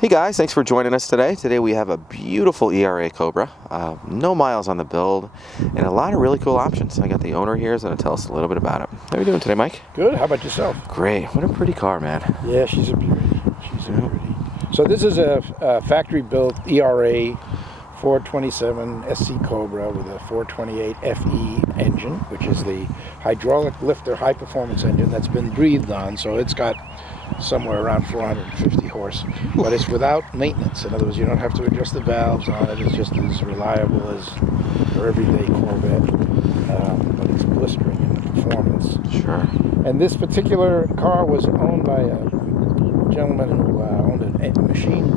Hey guys, thanks for joining us today. Today we have a beautiful E.R.A. Cobra, no miles on the build, and a lot of really cool options. I got the owner here, who's going to tell us a little bit about it. How are you doing today, Mike? Good. How about yourself? Great. What a pretty car, man. Yeah, she's a beauty. She's a beauty. So this is a factory-built E.R.A. 427 SC Cobra with a 428 FE engine, which is the hydraulic lifter high-performance engine that's been breathed on. So it's got somewhere around 450 horse, but it's without maintenance. In other words, you don't have to adjust the valves on it. It's just as reliable as your everyday Corvette, but it's blistering in the performance. Sure. And this particular car was owned by a gentleman who owned an engine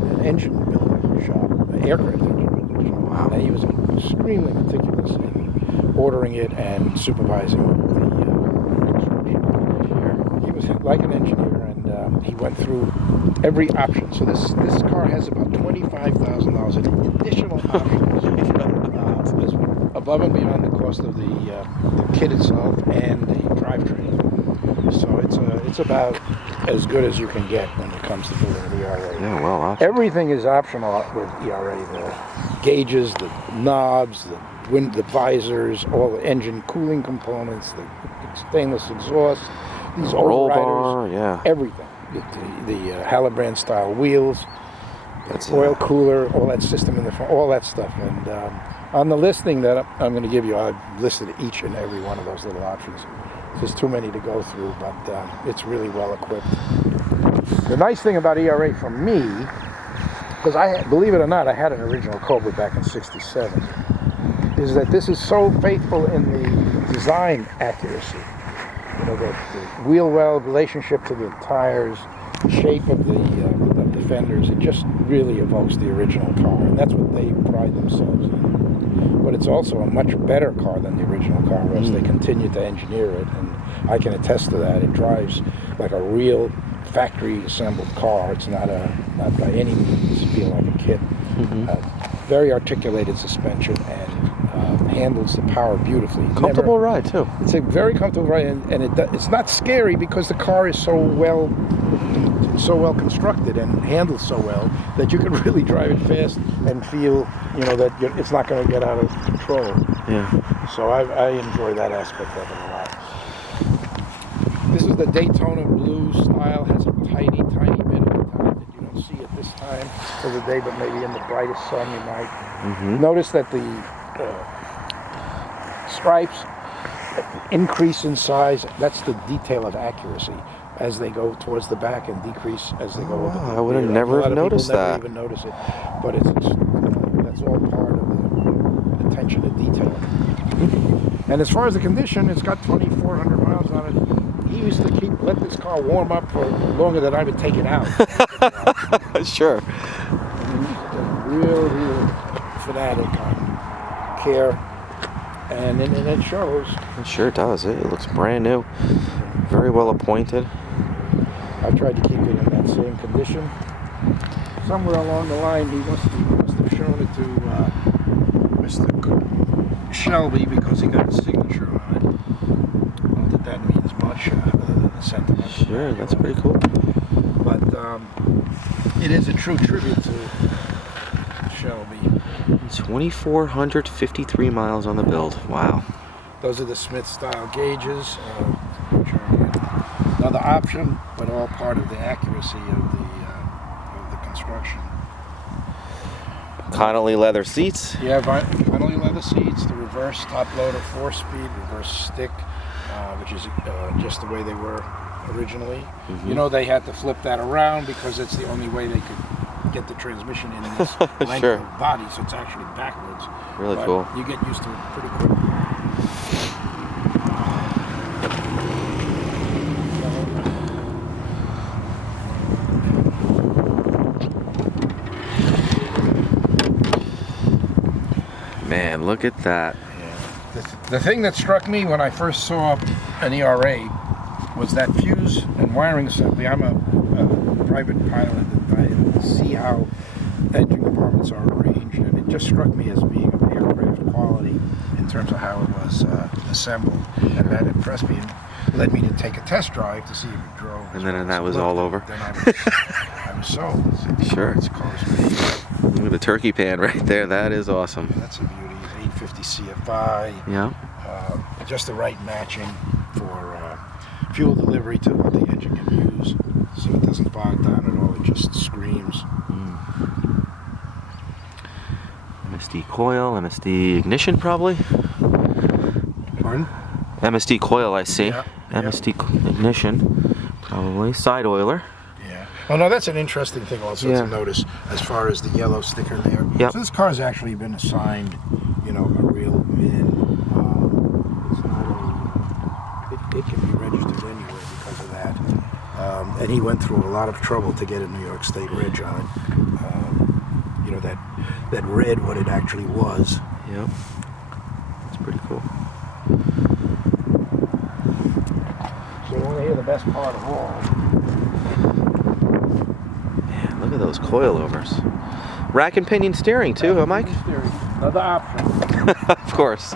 building shop, an aircraft engine building shop. Wow. And he was extremely meticulous in ordering it and supervising the construction. He was like an engineer. He went through every option. So this car has about $25,000 in additional options, above and beyond the cost of the kit itself and the drivetrain. So it's about as good as you can get when it comes to building an E.R.A. Yeah, well, Everything is optional with E.R.A. The gauges, the knobs, the visors, all the engine cooling components, the stainless exhaust, these roll overriders, bar, yeah, everything. The Halibrand style wheels, that's oil cooler, all that system in the front, all that stuff. And on the listing that I'm going to give you, I've listed each and every one of those little options. There's too many to go through, but it's really well equipped. The nice thing about E.R.A. for me, because believe it or not, I had an original Cobra back in '67, is that this is so faithful in the design accuracy. You know, the wheel well relationship to the tires, the shape of the fenders, it just really evokes the original car, and that's what they pride themselves in. But it's also a much better car than the original car was. They continue to engineer it, and I can attest to that. It drives like a real factory assembled car. It's not by any means feel like a kit. Very articulated suspension and handles the power beautifully. Comfortable ride too. It's a very comfortable ride, and it's not scary because the car is so well constructed and handles so well that you can really drive it fast and feel, you know, that it's not going to get out of control. Yeah. So I enjoy that aspect of it a lot. This is the Daytona blue style. Has a tiny bit of the top that you don't see at this time of the day, but maybe in the brightest sun you might. Notice that the stripes increase in size. That's the detail of accuracy as they go towards the back and decrease as they go over the I would have never noticed that. Never even notice it, but that's all part of the attention to detail. And as far as the condition, it's got 2,400 miles on it. He used to let this car warm up for longer than I would take it out. Sure. Real fanatic on care, and it shows. It sure does. It looks brand new. Very well appointed. I tried to keep it in that same condition. Somewhere along the line, he must have shown it to Mr. Shelby because he got a signature on it. Not that that means much other than the sentiment. Sure, that's pretty cool. But it is a true tribute to Shelby. 2,453 miles on the build. Wow. Those are the Smith style gauges, which are another option, but all part of the accuracy of the construction. Connolly leather seats. Yeah, Connolly leather seats, the reverse top loader 4-speed, reverse stick, which is just the way they were originally. You know, they had to flip that around because it's the only way they could get the transmission in this length of body, so it's actually backwards. Really but cool. You get used to it pretty quickly. Man, look at that. Yeah. The thing that struck me when I first saw an E.R.A. was that fuse and wiring assembly. I'm a private pilot, and I see how engine compartments are arranged, and it just struck me as being of aircraft quality in terms of how it was assembled, and that impressed me and led me to take a test drive to see if it drove. And then that was all over. Then I was so. Sure. It's cars made. Look at the turkey pan right there. That is awesome. That's a beauty. 850 CFI. Yeah. Just the right matching for fuel delivery to what the engine can use, so it doesn't bog down at all. It just screams. MSD coil, MSD ignition, probably. Pardon? MSD coil, I see. Yeah, MSD ignition, probably. Side oiler. Yeah. Oh no, that's an interesting thing also to notice as far as the yellow sticker there. Yep. So this car's actually been assigned, you know, a real VIN. It's not a, it can be registered anywhere because of that. And he went through a lot of trouble to get a New York State reg on it. You know, that read what it actually was. Yep. It's pretty cool. So you want to hear the best part of all? Man, look at those coilovers. Rack and pinion steering too, huh, Mike? Steering. Another option. Of course.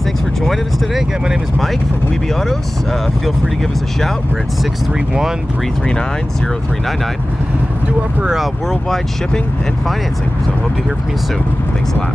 Thanks for joining us today. Again, my name is Mike from WeBe Autos. Feel free to give us a shout. We're at 631-339-0399. Do offer worldwide shipping and financing, so I hope to hear from you soon. Thanks a lot.